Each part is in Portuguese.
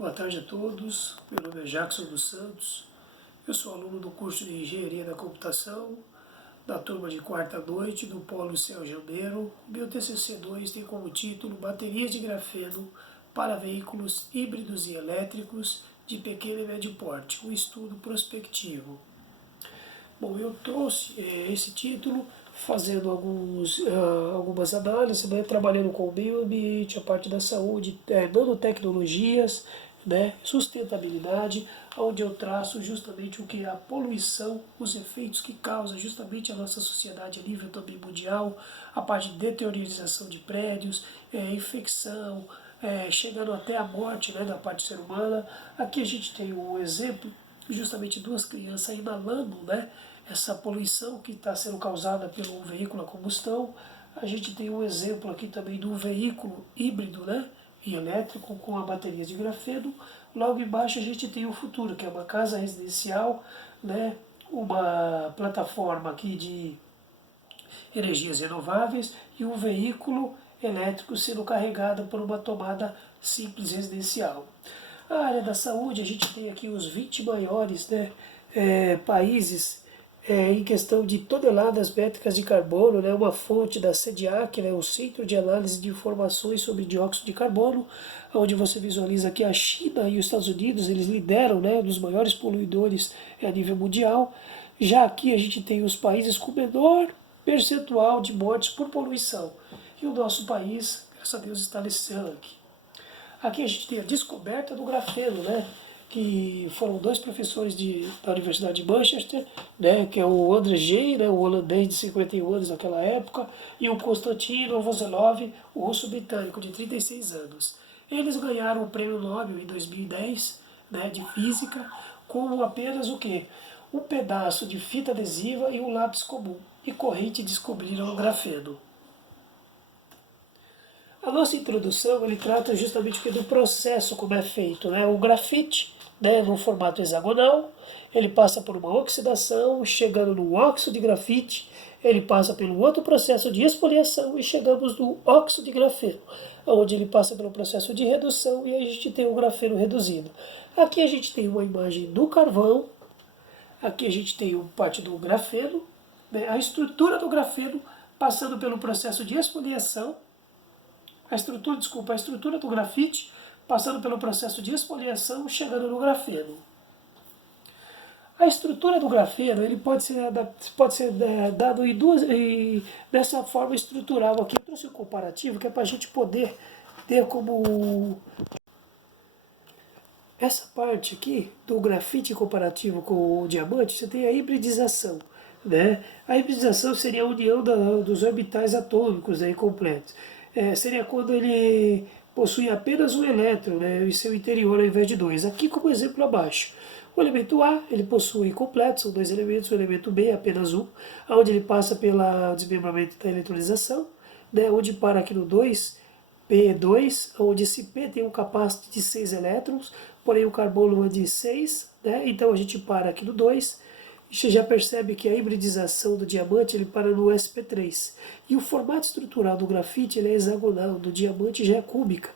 Boa tarde a todos, meu nome é Jackson dos Santos, eu sou aluno do curso de Engenharia da Computação, da turma de quarta noite do Polo Céu Janeiro. Meu TCC2 tem como título Baterias de Grafeno para Veículos Híbridos e Elétricos de Pequeno e Médio Porte, um estudo prospectivo. Bom, eu trouxe esse título fazendo algumas análises, né, trabalhando com o meio ambiente, a parte da saúde, nanotecnologias, né, sustentabilidade, onde eu traço justamente o que é a poluição, os efeitos que causa justamente a nossa sociedade a nível também mundial, a parte de deteriorização de prédios, infecção, chegando até a morte, né, da parte ser humana. Aqui a gente tem um exemplo, justamente duas crianças inalando, né, essa poluição que está sendo causada pelo veículo a combustão. A gente tem um exemplo aqui também do veículo híbrido, né, e elétrico com a bateria de grafeno. Logo embaixo a gente tem o futuro, que é uma casa residencial, né, uma plataforma aqui de energias renováveis e um veículo elétrico sendo carregado por uma tomada simples residencial. A área da saúde, a gente tem aqui os 20 maiores, né, países em questão de toneladas métricas de carbono, né, uma fonte da CEDIAC, né, o Centro de Análise de Informações sobre Dióxido de Carbono, onde você visualiza que a China e os Estados Unidos, eles lideram, né, dos maiores poluidores a nível mundial. Já aqui a gente tem os países com menor percentual de mortes por poluição. E o nosso país, graças a Deus, está nesse ranking. Aqui a gente tem a descoberta do grafeno, né? Que foram dois professores da Universidade de Manchester, né? Que é o André Gey, né? O holandês de 51 anos naquela época, e o Konstantin Novoselov, o russo britânico de 36 anos. Eles ganharam o prêmio Nobel em 2010, né? De física, com apenas o quê? Um pedaço de fita adesiva e um lápis comum. E corrente descobriram o grafeno. A nossa introdução ele trata justamente do processo como é feito, né? O grafite, né, no formato hexagonal, ele passa por uma oxidação, chegando no óxido de grafite, ele passa pelo outro processo de esfoliação e chegamos no óxido de grafeno, onde ele passa pelo processo de redução e a gente tem o grafeno reduzido. Aqui a gente tem uma imagem do carvão, aqui a gente tem parte do grafeno, né, a estrutura do grafeno passando pelo processo de esfoliação, a estrutura do grafite, passando pelo processo de esfoliação, chegando no grafeno. A estrutura do grafeno ele pode ser dado dessa forma estrutural aqui. Eu trouxe um comparativo que é para a gente poder ter como essa parte aqui do grafite comparativo com o diamante, você tem a hibridização. Né? A hibridização seria a união dos orbitais atômicos, né, completos. Seria quando ele possui apenas um elétron, né, em seu interior ao invés de dois. Aqui como exemplo abaixo. O elemento A ele possui completo, são dois elementos, o elemento B apenas um, onde ele passa pelo desmembramento da eletrolização, né, onde para aqui no 2, P2, onde esse P tem um capacete de 6 elétrons, porém o carbono é de 6, né, então a gente para aqui no 2, você já percebe que a hibridização do diamante ele para no sp3. E o formato estrutural do grafite ele é hexagonal, do diamante já é cúbica.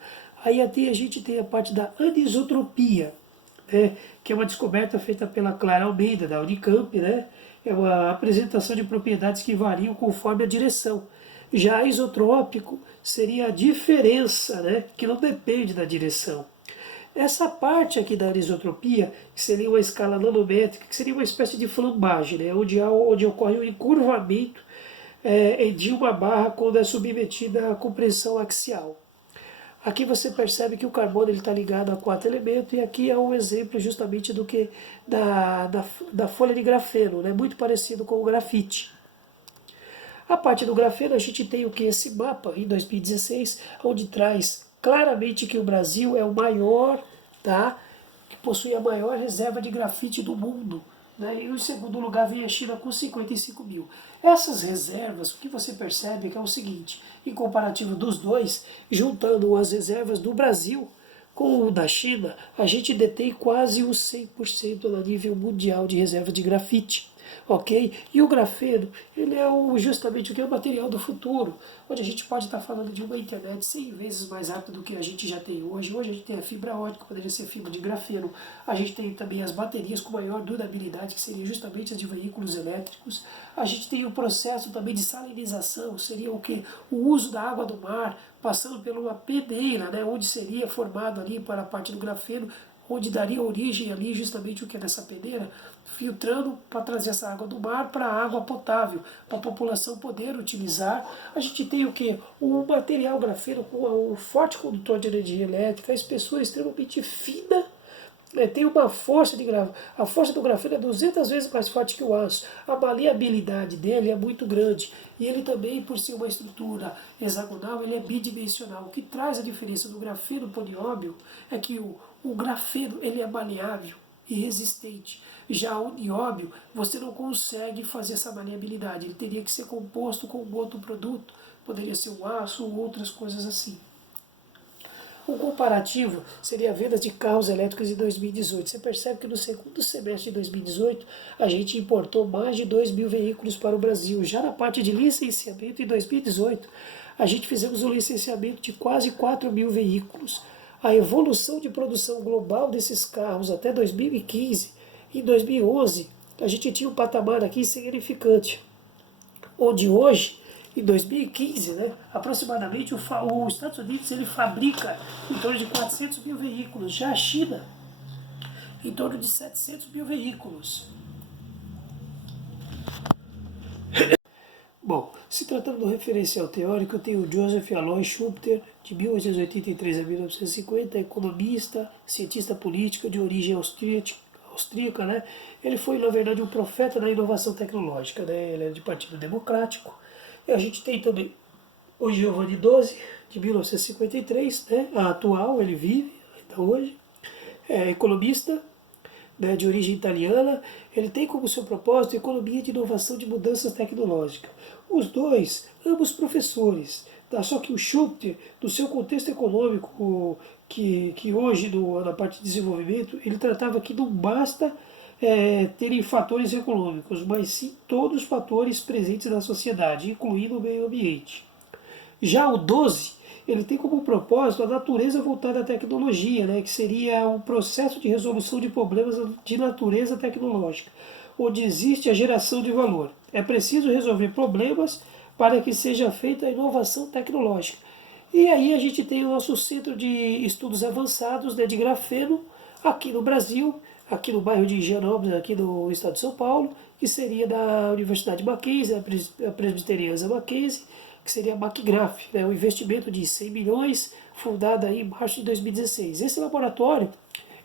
Aí até a gente tem a parte da anisotropia, né, que é uma descoberta feita pela Clara Almeida, da Unicamp. Né, é uma apresentação de propriedades que variam conforme a direção. Já isotrópico seria a diferença, né, que não depende da direção. Essa parte aqui da anisotropia, que seria uma escala nanométrica, que seria uma espécie de flambagem, né, onde ocorre o encurvamento de uma barra quando é submetida à compressão axial. Aqui você percebe que o carbono está ligado a 4 elementos, e aqui é um exemplo justamente do que da folha de grafeno, né, muito parecido com o grafite. A parte do grafeno, a gente tem o que? Esse mapa em 2016, onde traz claramente que o Brasil é o maior, tá? Que possui a maior reserva de grafite do mundo. Né? E em segundo lugar vem a China com 55 mil. Essas reservas, o que você percebe é que é o seguinte, em comparativo dos dois, juntando as reservas do Brasil com o da China, a gente detém quase os 100% a nível mundial de reserva de grafite. ok? E o grafeno, ele é justamente o que é o material do futuro, onde a gente pode estar falando de uma internet 100 vezes mais rápida do que a gente já tem hoje. Hoje a gente tem a fibra ótica, poderia ser fibra de grafeno. A gente tem também as baterias com maior durabilidade, que seriam justamente as de veículos elétricos. A gente tem o processo também de salinização, seria o que? O uso da água do mar, passando por uma peneira, né, onde seria formado ali para a parte do grafeno, onde daria origem ali justamente o que é dessa peneira, filtrando para trazer essa água do mar para a água potável, para a população poder utilizar. A gente tem o que? O material grafeno com um forte condutor de energia elétrica, a espessura extremamente fina, tem uma força de grafeno, a força do grafeno é 200 vezes mais forte que o aço, a maleabilidade dele é muito grande, e ele também, por ser uma estrutura hexagonal, ele é bidimensional. O que traz a diferença do grafeno para o nióbio é que o grafeno ele é maleável e resistente. Já o nióbio, você não consegue fazer essa maleabilidade, ele teria que ser composto com outro produto, poderia ser o aço ou outras coisas assim. Um comparativo seria a venda de carros elétricos em 2018. Você percebe que no segundo semestre de 2018 a gente importou mais de 2 mil veículos para o Brasil. Já na parte de licenciamento, em 2018, a gente fizemos um licenciamento de quase 4 mil veículos. A evolução de produção global desses carros até 2015, em 2011, a gente tinha um patamar aqui insignificante, onde hoje, em 2015, né, aproximadamente, os Estados Unidos ele fabrica em torno de 400 mil veículos, já a China em torno de 700 mil veículos. Bom, se tratando do referencial teórico, eu tenho o Joseph Alois Schumpeter, de 1883 a 1950, economista, cientista político de origem austríaca, né? Ele foi, na verdade, um profeta da inovação tecnológica, né? Ele era de Partido Democrático. E a gente tem também o Giovanni Dozzi, de 1953, né? A atual, ele vive ainda hoje, é economista, né, de origem italiana. Ele tem como seu propósito economia de inovação de mudanças tecnológicas. Os dois, ambos professores, tá? Só que o Schumpeter, do seu contexto econômico, que hoje na parte de desenvolvimento, ele tratava que não basta terem fatores econômicos, mas sim todos os fatores presentes na sociedade, incluindo o meio ambiente. Já o 12, ele tem como propósito a natureza voltada à tecnologia, né, que seria um processo de resolução de problemas de natureza tecnológica, onde existe a geração de valor. É preciso resolver problemas para que seja feita a inovação tecnológica. E aí a gente tem o nosso centro de estudos avançados, né, de grafeno, aqui no Brasil, aqui no bairro de Higienópolis, aqui no estado de São Paulo, que seria da Universidade Mackenzie, a Presbiteriana Mackenzie, que seria a MacGraph, né, um investimento de 100 milhões, fundada em março de 2016. Esse laboratório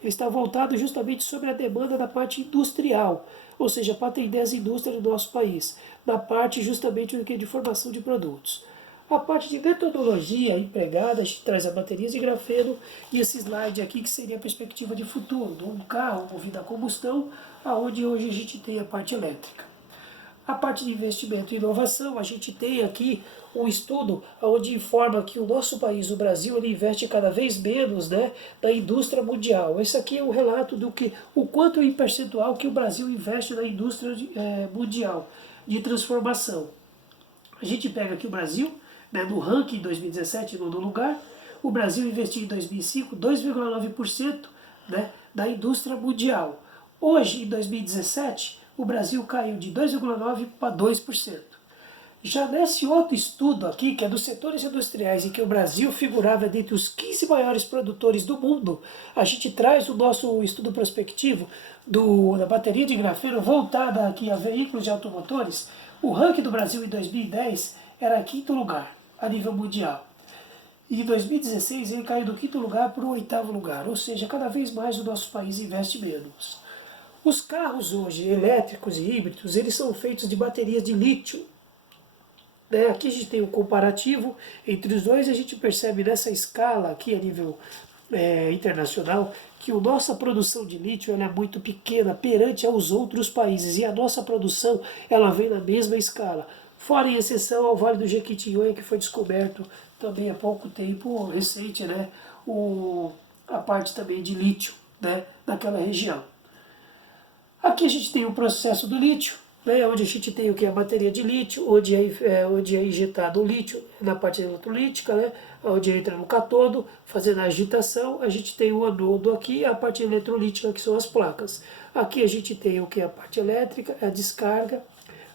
está voltado justamente sobre a demanda da parte industrial, ou seja, para atender as indústrias do nosso país, na parte justamente do que de formação de produtos. A parte de metodologia empregada, a gente traz a baterias de grafeno e esse slide aqui que seria a perspectiva de futuro, de um carro movido a combustão, aonde hoje a gente tem a parte elétrica. A parte de investimento e inovação, a gente tem aqui um estudo onde informa que o nosso país, o Brasil, ele investe cada vez menos, né, na indústria mundial. Esse aqui é um relato do que o quanto em percentual que o Brasil investe na indústria mundial de transformação. A gente pega aqui o Brasil, né, no ranking em 2017, em nono lugar, o Brasil investiu em 2005 2,9%, né, da indústria mundial. Hoje, em 2017, o Brasil caiu de 2,9% para 2%. Já nesse outro estudo aqui, que é dos setores industriais, em que o Brasil figurava dentre os 15 maiores produtores do mundo, a gente traz o nosso estudo prospectivo da bateria de grafeno voltada aqui a veículos de automotores. O ranking do Brasil em 2010 era quinto lugar a nível mundial. E em 2016 ele caiu do quinto lugar para o oitavo lugar, ou seja, cada vez mais o nosso país investe menos. Os carros hoje, elétricos e híbridos, eles são feitos de baterias de lítio. Né? Aqui a gente tem um comparativo entre os dois, a gente percebe nessa escala aqui a nível internacional que a nossa produção de lítio ela é muito pequena perante aos outros países e a nossa produção ela vem na mesma escala. Fora em exceção ao Vale do Jequitinhonha, que foi descoberto também há pouco tempo, recente, né? A parte também de lítio, né? Naquela região. Aqui a gente tem o processo do lítio, né, onde a gente tem o que? A bateria de lítio, onde é injetado o lítio na parte eletrolítica, né, onde entra no cátodo, fazendo a agitação. A gente tem o anodo aqui, a parte eletrolítica, que são as placas. Aqui a gente tem o que? A parte elétrica, a descarga.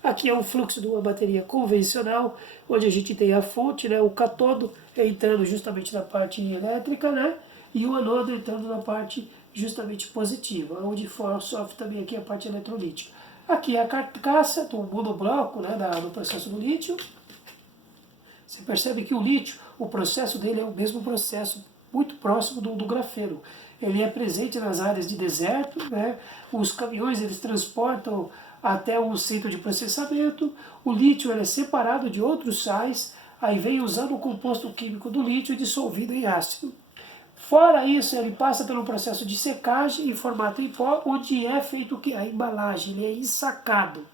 Aqui é o fluxo de uma bateria convencional, onde a gente tem a fonte, né, o cátodo entrando justamente na parte elétrica, né, e o anodo entrando na parte justamente positiva, onde sofre também aqui a parte eletrolítica. Aqui é a carcaça do monobloco, né, do processo do lítio. Você percebe que o lítio, o processo dele é o mesmo processo, muito próximo do grafeno. Ele é presente nas áreas de deserto, né? Os caminhões eles transportam até um centro de processamento. O lítio ele é separado de outros sais, aí vem usando o composto químico do lítio dissolvido em ácido. Fora isso, ele passa pelo processo de secagem em formato em pó, onde é feito o que? A embalagem, ele é ensacado,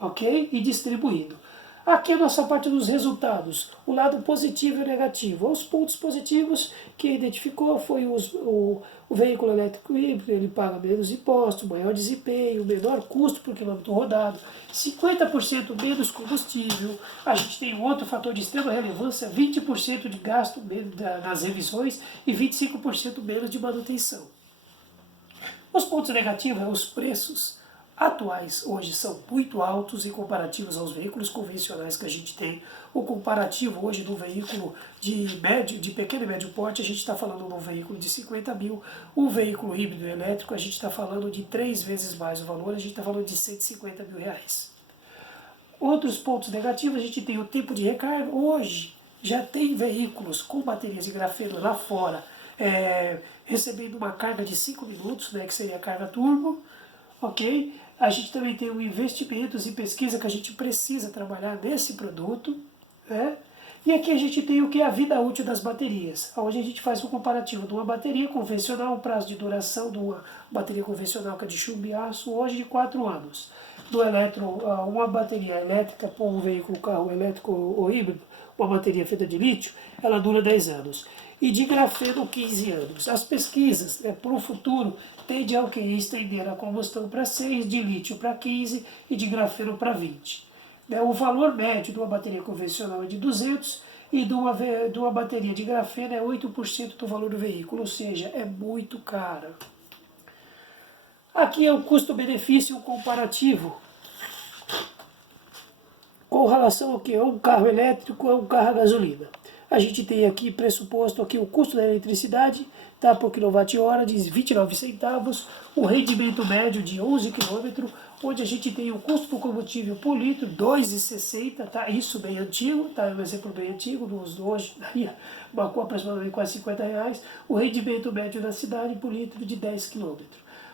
ok? E distribuído. Aqui é a nossa parte dos resultados, o lado positivo e negativo. Os pontos positivos que identificou foi o veículo elétrico híbrido, ele paga menos impostos, maior desempenho, menor custo por quilômetro rodado, 50% menos combustível. A gente tem um outro fator de extrema relevância, 20% de gasto nas revisões e 25% menos de manutenção. Os pontos negativos são os preços atuais hoje são muito altos em comparativos aos veículos convencionais que a gente tem. O comparativo hoje do veículo de pequeno e médio porte, a gente está falando de um veículo de 50 mil. O veículo híbrido elétrico, a gente está falando de 3 vezes mais o valor, a gente está falando de 150 mil reais. Outros pontos negativos, a gente tem o tempo de recarga. Hoje já tem veículos com baterias de grafeno lá fora, recebendo uma carga de 5 minutos, né, que seria a carga turbo, ok? A gente também tem o investimentos e pesquisa que a gente precisa trabalhar nesse produto, né? E aqui a gente tem o que é a vida útil das baterias, onde a gente faz um comparativo de uma bateria convencional, o prazo de duração de uma bateria convencional que é de chumbo e aço, hoje de 4 anos. Uma bateria elétrica para um veículo, carro elétrico ou híbrido, uma bateria feita de lítio, ela dura 10 anos. E de grafeno, 15 anos. As pesquisas para o futuro tendem a estender a combustão para 6, de lítio para 15 e de grafeno para 20. O valor médio de uma bateria convencional é de 200 e de uma bateria de grafeno é 8% do valor do veículo, ou seja, é muito cara. Aqui é o custo-benefício comparativo com relação ao que é um carro elétrico ou um carro a gasolina. A gente tem aqui pressuposto aqui o custo da eletricidade, tá, por kWh de 29 centavos, o rendimento médio de 11 km, onde a gente tem o custo do combustível por litro, 2,60, tá, isso bem antigo, tá, é um exemplo bem antigo, hoje daria aproximadamente quase 50 reais, o rendimento médio da cidade por litro de 10 km.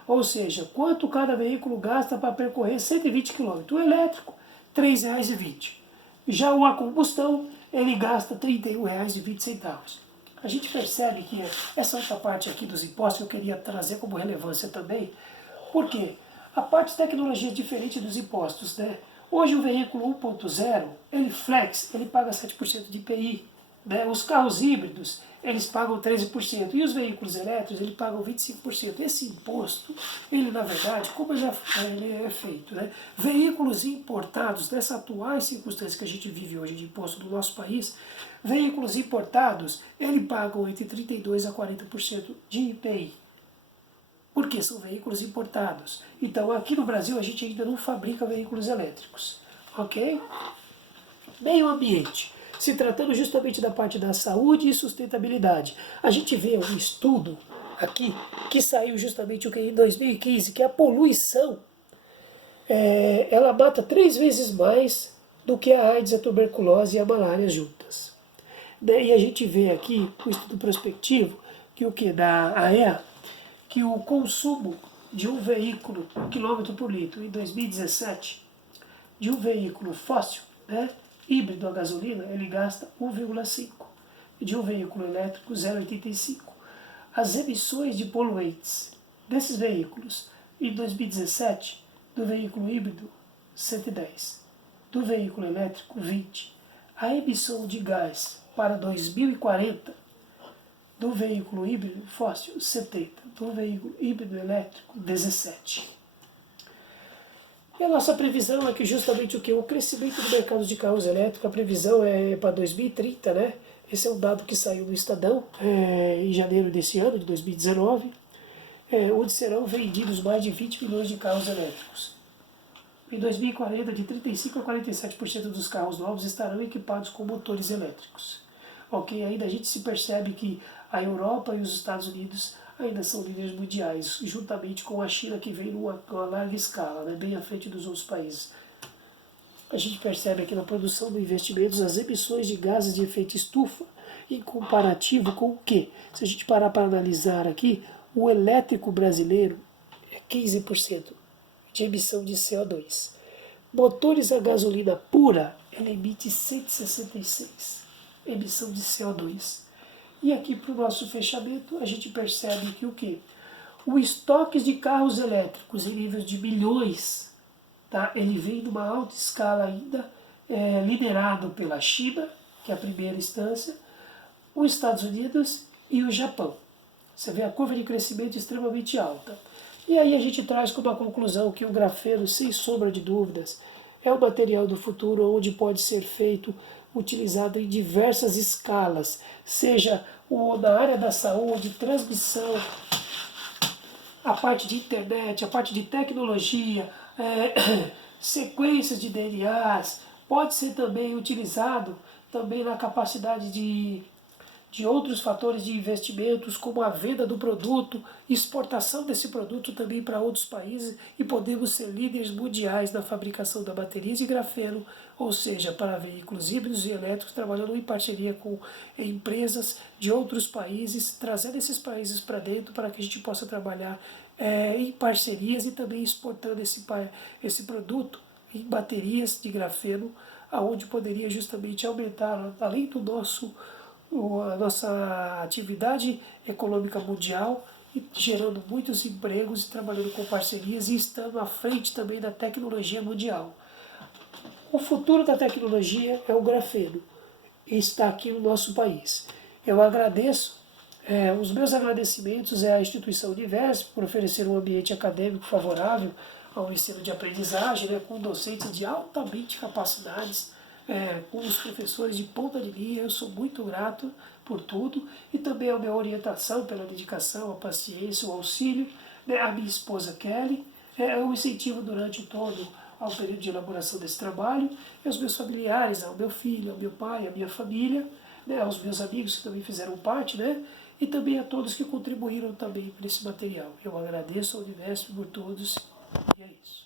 Ou seja, quanto cada veículo gasta para percorrer 120 km. O elétrico, R$ 3,20. Já o a combustão, ele gasta R$ 31,20. A gente percebe que essa outra parte aqui dos impostos eu queria trazer como relevância também, porque a parte de tecnologia é diferente dos impostos, né? Hoje o veículo 1.0, ele flex, ele paga 7% de IPI, né? Os carros híbridos, eles pagam 13%, e os veículos elétricos, eles pagam 25%. Esse imposto, ele na verdade, como ele é feito, né? Veículos importados, nessa atuais circunstância que a gente vive hoje de imposto do nosso país, veículos importados, eles pagam entre 32% a 40% de IPI. Porque são veículos importados. Então aqui no Brasil a gente ainda não fabrica veículos elétricos, ok? Meio ambiente. Se tratando justamente da parte da saúde e sustentabilidade. A gente vê um estudo aqui que saiu justamente em 2015, que a poluição ela mata 3 vezes mais do que a AIDS, a tuberculose e a malária juntas. E a gente vê aqui o estudo prospectivo que o que da AEA, que o consumo de um veículo quilômetro por litro em 2017 de um veículo fóssil, né, híbrido a gasolina, ele gasta 1,5. De um veículo elétrico, 0,85. As emissões de poluentes desses veículos em 2017, do veículo híbrido, 110. Do veículo elétrico, 20. A emissão de gás para 2040, do veículo híbrido fóssil, 70. Do veículo híbrido elétrico, 17. E a nossa previsão é que justamente o que? O crescimento do mercado de carros elétricos, a previsão é para 2030, né? Esse é um dado que saiu do Estadão em janeiro desse ano, de 2019, onde serão vendidos mais de 20 milhões de carros elétricos. Em 2040, de 35% a 47% dos carros novos estarão equipados com motores elétricos. Ok, ainda a gente se percebe que a Europa e os Estados Unidos ainda são líderes mundiais, juntamente com a China, que vem numa larga escala, né, bem à frente dos outros países. A gente percebe aqui na produção de investimentos as emissões de gases de efeito estufa, em comparativo com o quê? Se a gente parar para analisar aqui, o elétrico brasileiro é 15% de emissão de CO2. Motores a gasolina pura, ela emite 166 emissão de CO2. E aqui para o nosso fechamento, a gente percebe que o quê? O estoque de carros elétricos em níveis de milhões, tá? Ele vem numa alta escala ainda, liderado pela China, que é a primeira instância, os Estados Unidos e o Japão. Você vê a curva de crescimento extremamente alta. E aí a gente traz como a conclusão que o grafeno, sem sombra de dúvidas, é um material do futuro onde pode ser feito, utilizado em diversas escalas, seja na área da saúde, transmissão, a parte de internet, a parte de tecnologia, sequências de DNAs, pode ser também utilizado também na capacidade de outros fatores de investimentos, como a venda do produto, exportação desse produto também para outros países, e podemos ser líderes mundiais na fabricação da bateria de grafeno, ou seja, para veículos híbridos e elétricos, trabalhando em parceria com empresas de outros países, trazendo esses países para dentro para que a gente possa trabalhar em parcerias e também exportando esse produto em baterias de grafeno, aonde poderia justamente aumentar, além do a nossa atividade econômica mundial, e gerando muitos empregos e trabalhando com parcerias e estando à frente também da tecnologia mundial. O futuro da tecnologia é o grafeno e está aqui no nosso país. Eu agradeço, os meus agradecimentos à instituição Universo por oferecer um ambiente acadêmico favorável ao ensino de aprendizagem, né, com docentes de altamente capacidades, com os professores de ponta de linha. Eu sou muito grato por tudo, e também a minha orientação pela dedicação, a paciência, o auxílio, né, a minha esposa Kelly, o incentivo durante todo ao período de elaboração desse trabalho, e aos meus familiares, ao meu filho, ao meu pai, à minha família, né, aos meus amigos que também fizeram parte, né, e também a todos que contribuíram também para esse material. Eu agradeço ao Universo por todos, e é isso.